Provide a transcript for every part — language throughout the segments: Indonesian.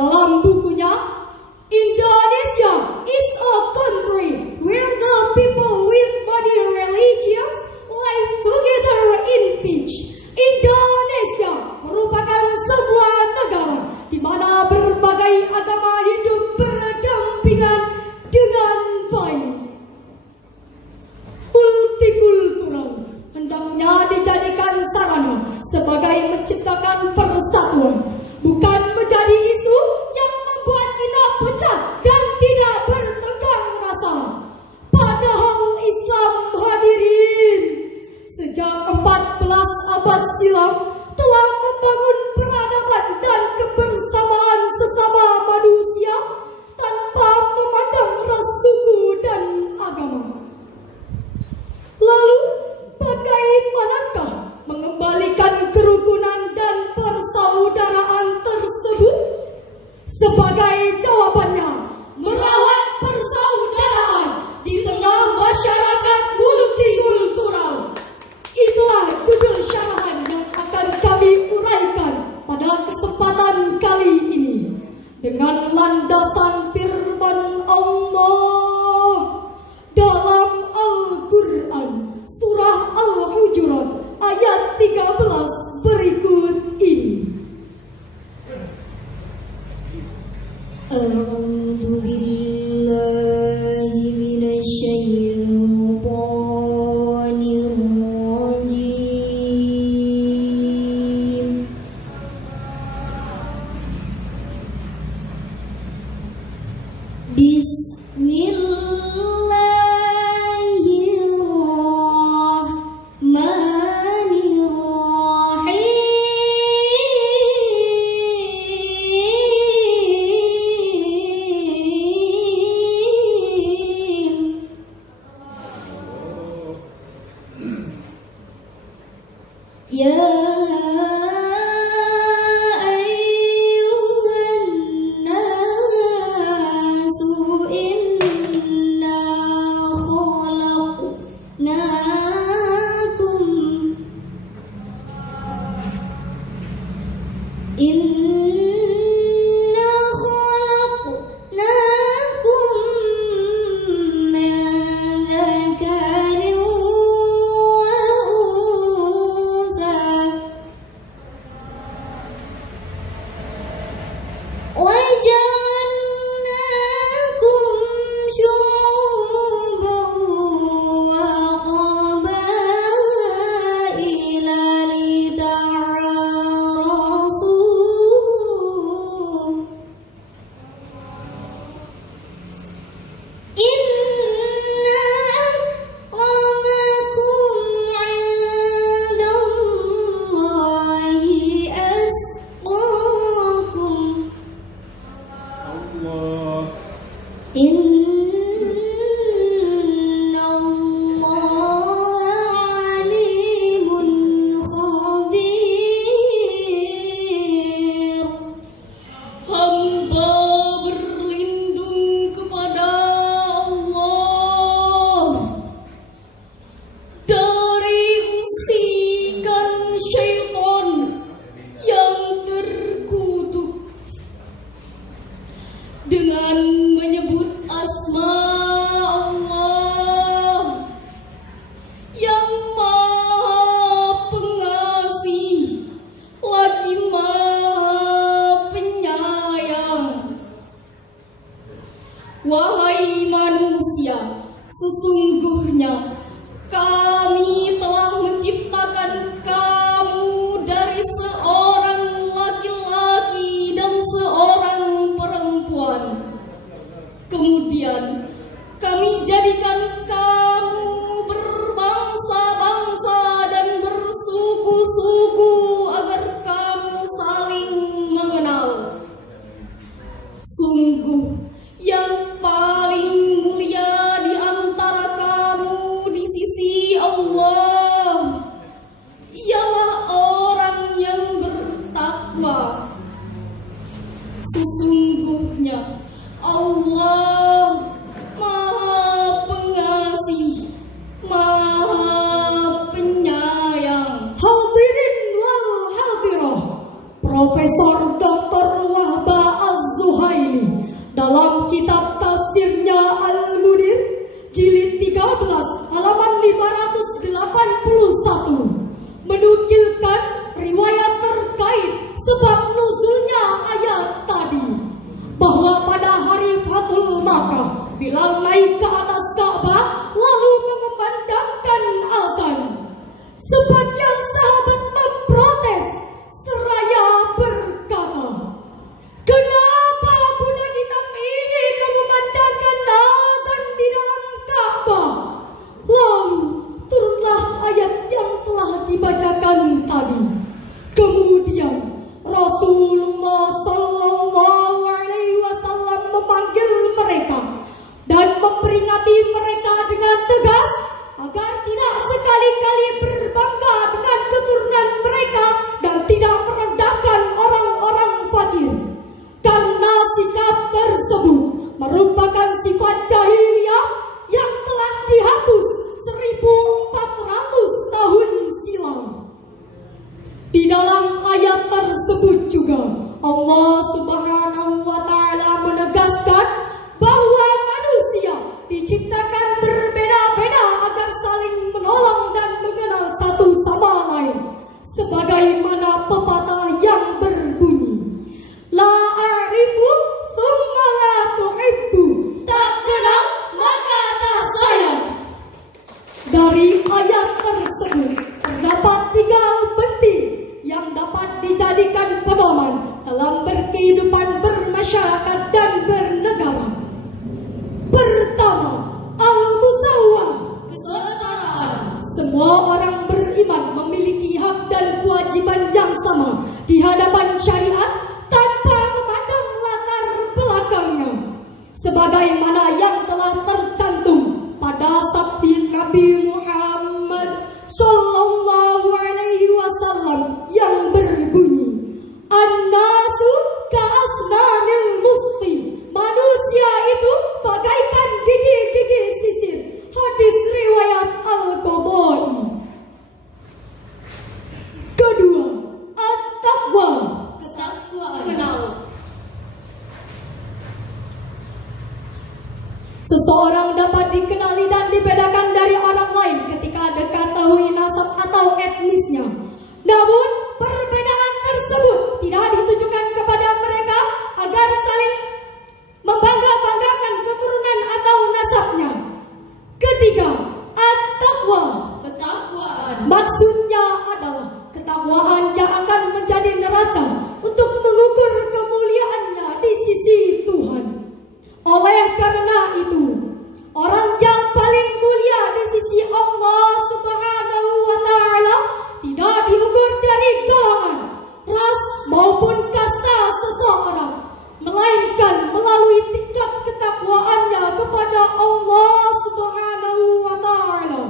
dalam bukunya Indonesia is a country where the people with many religions live together in peace. Indonesia merupakan sebuah negara di mana berbagai agama hidup berdampingan dengan baik. Multikultural hendaknya dijadikan sarana sebagai menciptakan persatuan, bukan menjadi isu yang membuat kita pecah dan tidak bertengkar rasa. Padahal Islam, hadirin, sejak 14 abad silam telah membangun peradaban dan kebersamaan sesama manusia tanpa memandang ras, suku, dan agama. Lalu, bagaimanakah mengembalikan kerukunan dan persaudaraan tersebut? Sebagai jawabannya, merawat persaudaraan di tengah masyarakat multikultural. Itulah judul syarahan yang akan kami uraikan pada kesempatan kali ini dengan landasan firman Allah dalam Al-Quran surah Al-Hujurat ayat 13 berikut ini. A'udzu billahi minasy syaithanir rajim. Wahai manusia, sesungguhnya kami telah menciptakan kamu dari seorang laki-laki dan seorang perempuan. Kemudian kami jadikan kamu berbangsa-bangsa dan bersuku-suku agar kamu saling mengenal. Sungguh yang paling mulia di antara kamu di sisi Allah ialah orang yang bertakwa. Sesungguhnya Allah Maha Pengasih, Maha Penyayang. Hadirin wal hadirah, Profesor Dr. Wahba Az Dalam kitab tafsirnya Al-Munir jilid 13 halaman 581 menukilkan riwayat terkait sebab nuzulnya ayat tadi, bahwa pada hari Fathul Makkah Bilal naik ke atas Ka'bah lalu mengumandangkan azan. Sebagian sahabat memprotes seraya berkata, "Kenapa budak hitam ini mengumandangkan azan di dalam Ka'bah?" Lalu turunlah ayat yang telah dibacakan tadi. Kemudian Rasulullah Sallallahu Alaihi Wasallam memanggil mereka dan memperingati mereka dengan tegas agar tidak sekali-kali berbangga dengan keturunan mereka dan tidak merendahkan orang-orang fakir, karena sikap tersebut merupakan sifat jahiliyah yang telah dihapus 1400 tahun silam. Di dalam ayat tersebut juga Allah Subhanahu wa Ta'ala menegaskan bahwa manusia diciptakan berbeda-beda agar saling menolong dan mengenal satu sama lain, sebagaimana pepatah yang berbunyi, "La a'rifu thumma la tuhibbu." Tak kenal maka tak sayang. Dari ayat tersebut terdapat 3 hal penting yang dapat dijadikan pedoman dalam berkehidupan bermasyarakat dan bernegara. Pertama, al-musawwah, kesetaraan. semua orang beriman memiliki hak dan kewajiban yang sama di hadapan syariat tanpa memandang latar belakangnya, sebagaimana yang telah tercantum pada sabda Nabi Muhammad Sallallahu Alaihi Wasallam yang berbunyi, "An-nasu ka'asnanil musti." Manusia itu bagaikan gigi-gigi sisir. Hadis riwayat Al-Qadai. Kedua, at-taqwa, Ketakwaan. Kenal. seseorang dapat dikenali dan dibedakan dari orang lain ketika diketahui nasab atau etnisnya. Namun, perbedaan tersebut tidak ditujukan kepada mereka agar saling membangga-banggakan keturunan atau nasabnya. Ketiga, at-taqwa. Ketakwaan. Maksudnya adalah ketakwaan yang akan menjadi neraca untuk mengukur kemuliaannya di sisi Tuhan. Oleh karena itu, orang yang paling mulia di sisi Allah Subhanahu wa Ta'ala tidak diukur dari golongan, ras maupun kasta seseorang, melainkan melalui tingkat ketakwaannya kepada Allah Subhanahu wa Ta'ala.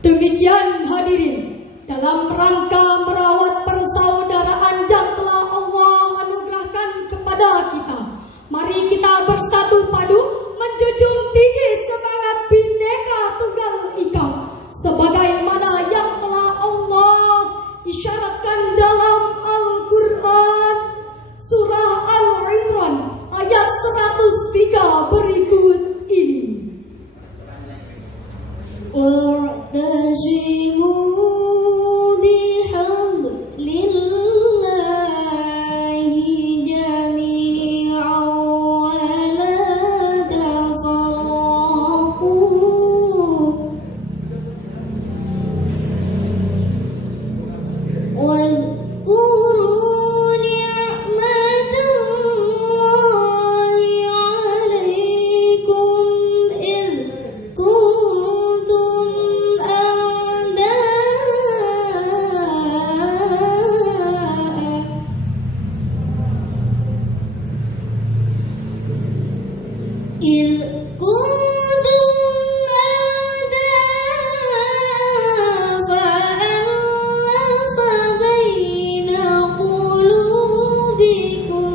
Demikian hadirin, dalam rangka merawat persaudaraan yang telah Allah anugerahkan kepada kita, mari kita bersatu padu menjunjung tinggi semangat Bhinneka Tunggal Ika, sebagaimana yang telah Allah isyaratkan dalam Al-Quran surah Al-Imran ayat 103 berikut ini. Wa'tasimu bihablillahi jami'an wa la tafarraqu. واذكروا نعمة الله عليكم إذ كنتم أعداء فألف بين قلوبكم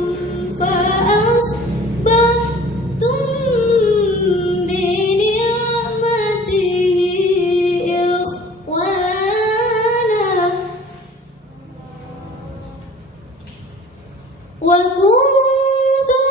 فأصبحتم بنعمته إخوانا وكنتم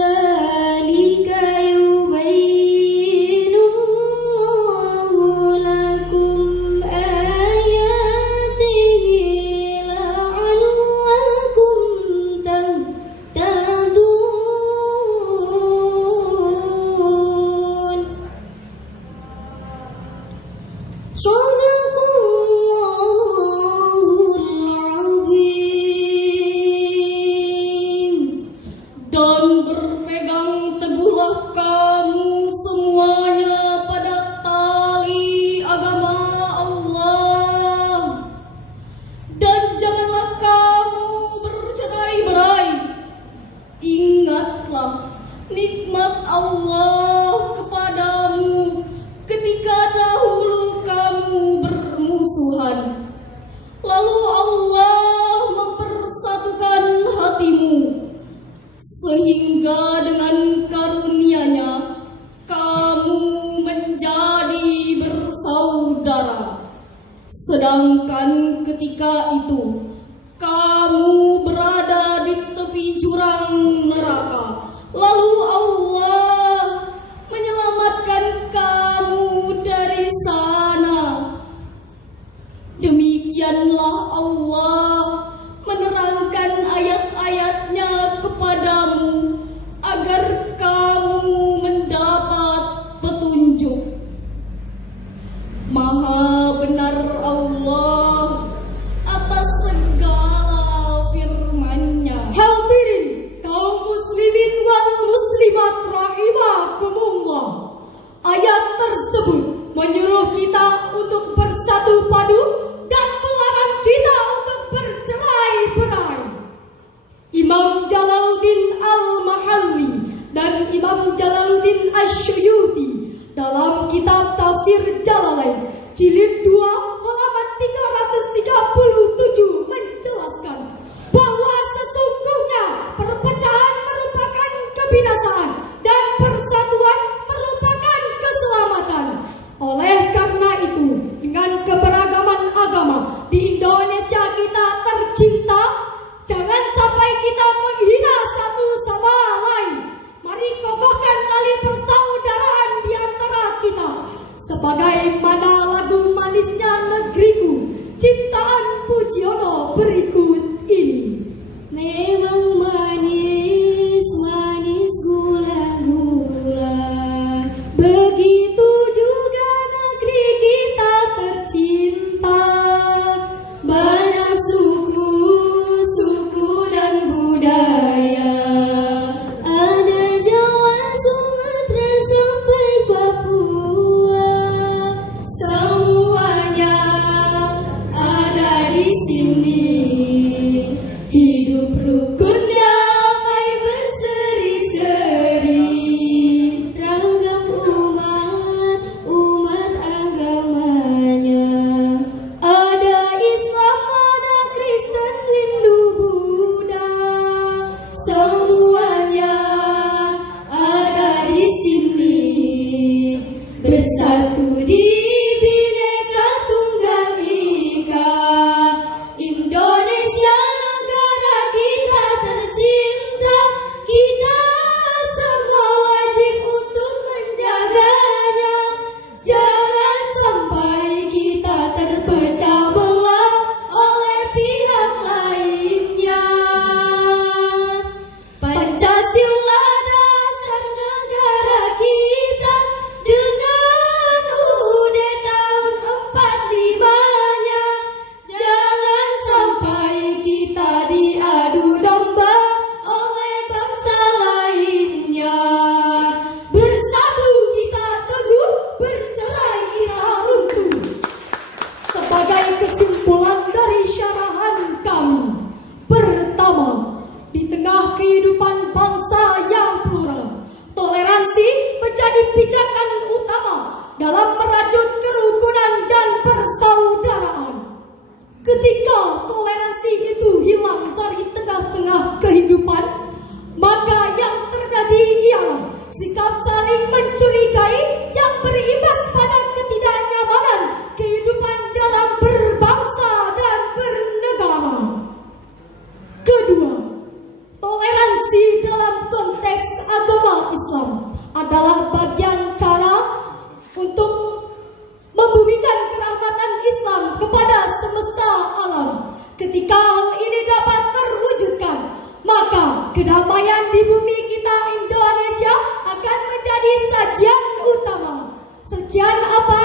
kadzalika yubayyinu Allahu lakum ayatihi la'allakum tahtadun. Shadaqallahul azim. Dan berpegang teguhlah kamu semuanya pada tali agama Allah. Dan janganlah kamu bercerai-berai. Ingatlah nikmat Allah kepadamu ketika dahulu kamu bermusuhan. Lalu Allah mempersatukan hatimu, sehingga dengan karunia-Nya kamu menjadi bersaudara. Sedangkan ketika itu kamu berada di tepi jurang neraka. Lalu Allah menyelamatkan kamu dari sana. Demikianlah Allah menerangkan ayat-ayatnya kepadamu agar kamu mendapat petunjuk. Maha benar Allah atas segala firman-Nya. Hadirin kaum muslimin wal muslimat rahimakumullah. Ayat tersebut menyuruh kita untuk bersatu padu dan melarang kita untuk bercerai-berai. Imam Jalaluddin Al-Mahalli dan Imam Jalaluddin Asy-Syuyuti dalam kitab Tafsir Jalalain jilid 2 halaman 337 menjelaskan bahwa sesungguhnya perpecahan merupakan kebinasaan dan persatuan merupakan keselamatan. Oleh karena itu, dengan keberagaman agama di Indonesia kita tercinta, jangan sampai kita menghina satu sama lain. Mari kokohkan tali persaudaraan di antara kita. Sebagaimana lagu Manisnya Negeriku ciptaan Pujiono berikut ini. Memang manis, manis gula-gula. Begitu juga negeri kita tercinta. Banyak suku, suku dan budaya. Ada Jawa, Sumatera sampai Papua. Semuanya ada di sini. Hidup rukun damai berseri-seri. Ragam umat, umat agamanya. Ada Islam, ada Kristen, Hindu, Buddha. Semuanya ada di sini. Bersatu di Bhinneka Tunggal Ika. Indonesia negara kita perdamaian di bumi kita Indonesia akan menjadi sajian utama. Sekian apa